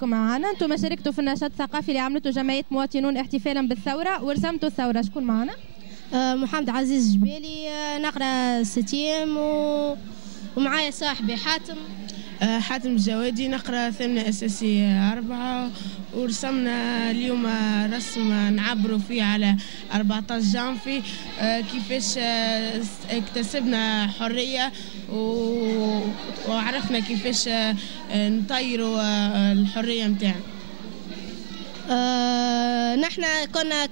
بكم معنا. انتم شاركتوا في النشاط الثقافي اللي عملته جمعيه مواطنون احتفالا بالثوره ورسمتوا الثوره. شكون معنا؟ محمد عزيز جبالي، نقرا ستيم ومعايا صاحبي حاتم. حاتم الجوادي، نقرا ثامنة أساسية 4، ورسمنا اليوم رسم نعبروا فيه على 14 جانفي كيفاش اكتسبنا حرية وعرفنا كيفاش نطيروا الحرية متاعنا. نحن كنا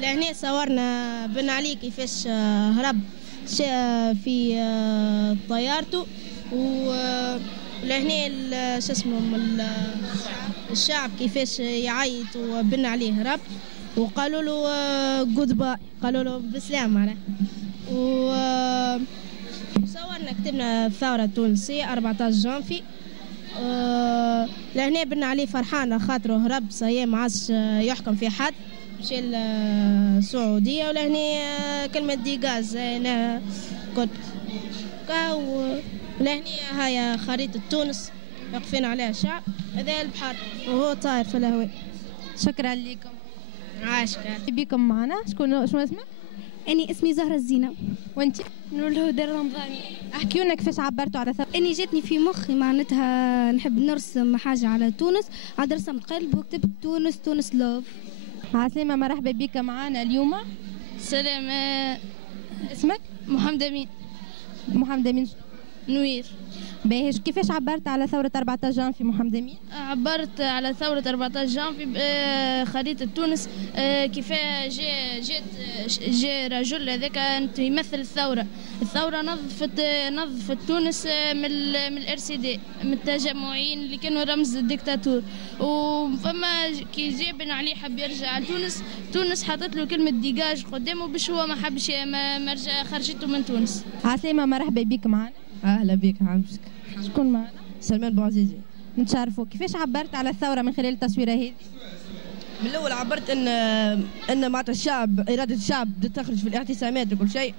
لهنا صورنا بن علي كيفاش هرب في طيارته، ولهنا شو اسمهم الشعب كيفاش يعيط وبن عليه هرب، وقالوا له جود باي، قالوا له بسلام معناها. وصورنا كتبنا الثورة التونسية 14 جانفي. لهنا بن علي فرحان خاطره هرب صايا ما عادش يحكم في حد، مشى السعودية. ولهنا كلمة ديغاز أنا كنت لهنا هاي خريطة تونس واقفين عليها الشعب، هذا البحر وهو طاير في الهواء. شكرا لكم. عاشقة بكم معنا. شنو اسمك؟ أني اسمي زهرة الزينة. وانت؟ نور الهدى الرمضاني. احكيوا لنا كيفاش عبرتوا على ثورة. أني جاتني في مخي معناتها نحب نرسم حاجة على تونس، عاد رسمت قلب وكتبت تونس تونس لوف. عسلامة، مرحبا بك معنا اليوم. سلام. اسمك؟ محمد أمين. محمد أمين نوير. باهي، كيفاش عبرت على ثورة 14 جانفي محمد أمين؟ عبرت على ثورة 14 جانفي بخريطة تونس، كيفاش جاء رجل هذاك يمثل الثورة نظفت تونس من الار سي دي، من التجمعين اللي كانوا رمز الديكتاتور. وفما كي جاء بن علي حب يرجع تونس حطت له كلمة ديجاج قدامه باش هو ما حبش ما رجع، خرجته من تونس. عسلامة، مرحبا بك معنا. اهلا بك عمشك. شكون معنا؟ سلمان بوعزيزي. نتشرفوا. كيفاش عبرت على الثورة من خلال التصويرة هذه؟ من الاول عبرت ان معناتها الشعب، اراده الشعب بدها تخرج في الاعتصامات وكل شيء،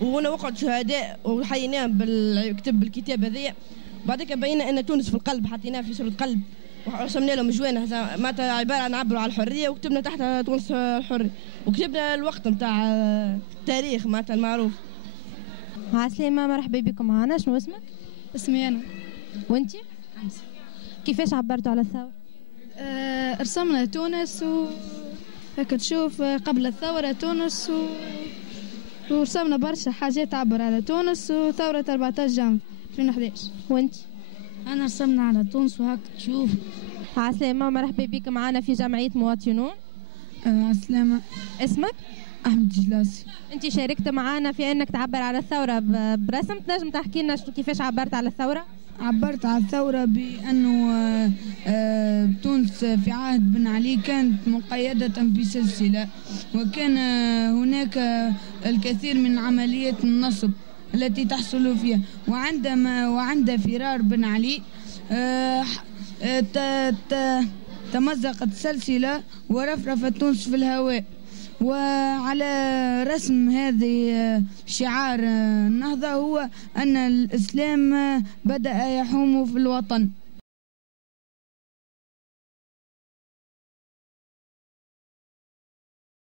وانا وقعت شهداء وحييناهم بالكتاب هذايا. بعدك بينا ان تونس في القلب، حطيناها في صوره قلب ورسمنا لهم جوانه معناتها عباره عن عبروا على الحريه، وكتبنا تحت تونس الحريه، وكتبنا الوقت نتاع التاريخ معناتها المعروف. عسلامة، مرحبا بكم معنا. شنو اسمك؟ اسمي أنا. وانتي؟ أمس. كيفاش عبرتوا على الثورة؟ رسمنا تونس هكا تشوف قبل الثورة تونس ورسمنا برشا حاجات تعبر على تونس وثورة 14 جانفي 2011. وانتي؟ أنا رسمنا على تونس وهكا تشوف. عسلامة، مرحبا بك معنا في جمعية مواطنون. عسلامة. اسمك؟ أحمد جلاسي. انت شاركت معنا في انك تعبر على الثورة برسم، تنجم تحكي لنا كيفاش عبرت على الثورة؟ عبرت على الثورة بأنه تونس في عهد بن علي كانت مقيدة بسلسلة، وكان هناك الكثير من عمليات النصب التي تحصل فيها، وعند فرار بن علي تمزقت السلسلة ورفرفت تونس في الهواء. وعلى رسم هذه شعار النهضة هو أن الإسلام بدأ يحوم في الوطن.